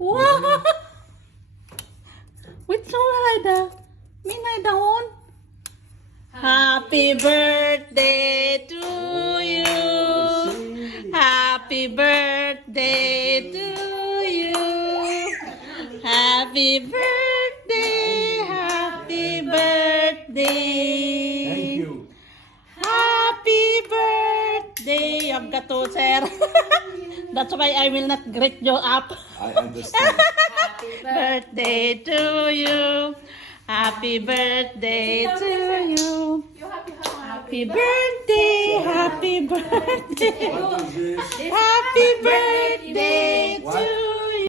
Wow! Wait, so Hayda? Min Hayda hon? Happy birthday to you. Happy birthday to you. Happy birthday. Happy birthday. Thank you. Happy birthday. I've got to, sir. That's why I will not greet you up. I understand. Birthday to you. Happy birthday to you. Happy birthday. Happy birthday. What is this? Happy birthday